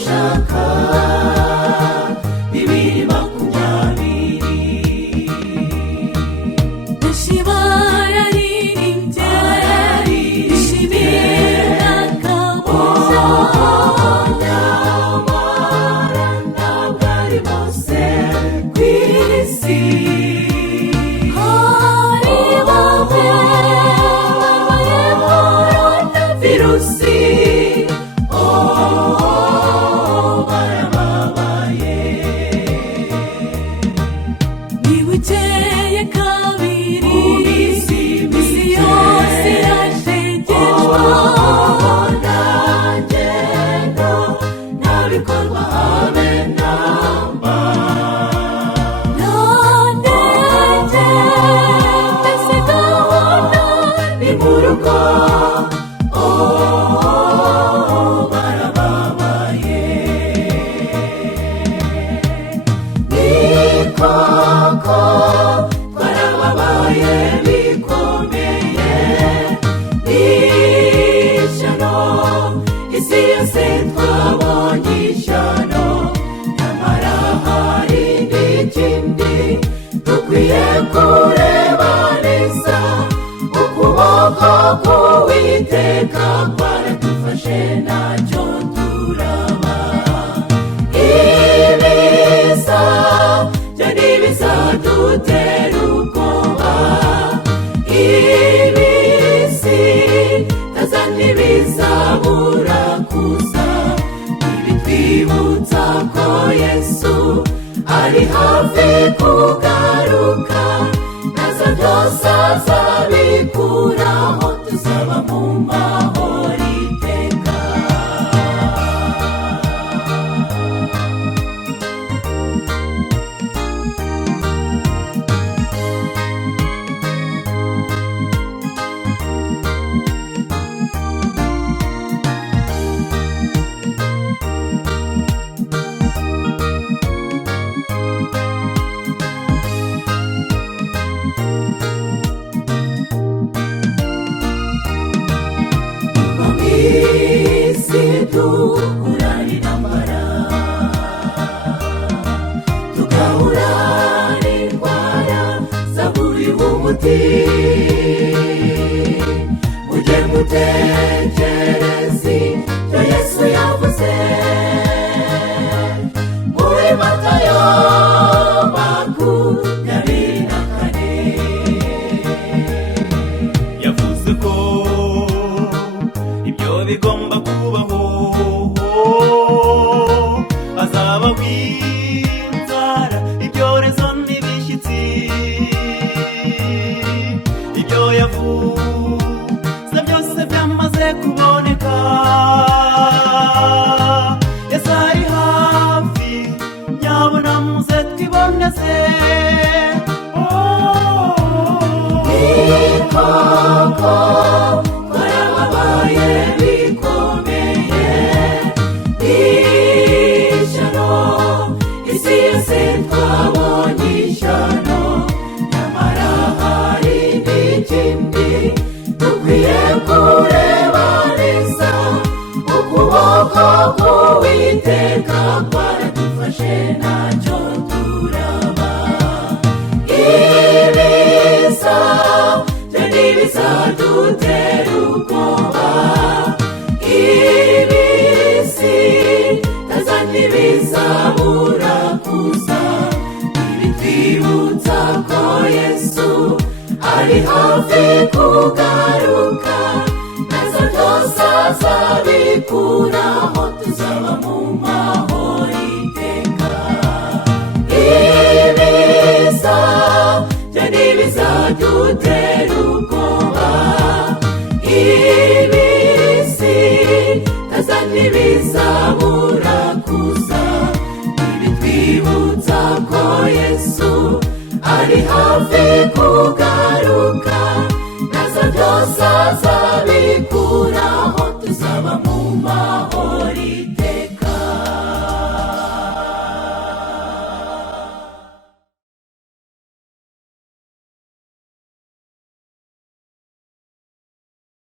gushaka bibiri makumyabiri. Ndashima yaririmbye ishimira kabuza nyamara ntabwo ari bose ku isi. hari bamwe barwaye coronavirusi, barababaye. nibukeye kabiri Isi isi yose yashegeshwa, nanjye no ntabikorwa habe namba. nandege mbese gahunda Ni mu rugo barababaye. Ni koko twarababaye bikomeye, ni ishyano isi yose twabonye ishyano. Nyamara hari n'ikindi dukwiye kureba neza, ukuboko k'Uwiteka kwaradufashe ntacyo turaba. Ibiza byo ntibizadutera ubwoba, ibisi taza ntibizabura kuza. Ibitwibutsa ko Yesu ari hafi kugaruka, nazo byose azabikuraho, tuzaba mu mahoro iteka. Isi duhura n'intambara, tugahura n'indwara zaburiwe umuti. Mujye mutekereza ibyo Yesu yavuze muri Matayo 24. yavuze ko ibyo bigomba kubaho, hazabaho inzara, ibyorezo n'ibishyitsi. Ibyo yavuze byose byamaze kuboneka, Yesu ari hafi, nyabuna muze twiboneze. Koko twarababaye bikomeye, ishyano isi yose twabonye ishyano. Nyamara hari n'ikindi dukwiye kureba neza, ukuboko k'Uwiteka kwaradufashe ntacyo turaba. Ibiza byo ntibizadutera ubwoba, ibisi taza ntibizabura kuza. Ibitwibutsa ko Yesu ari hafi kugaruka, nazo byose azabikuraho, tuzaba mu mahoro iteka. Ibiza byo ntibizadutera ubwoba, ibisi taza ntibizabura kuza. Ibitwibutsa ko Yesu ari hafi kugaruka, nazo byose azabikuraho.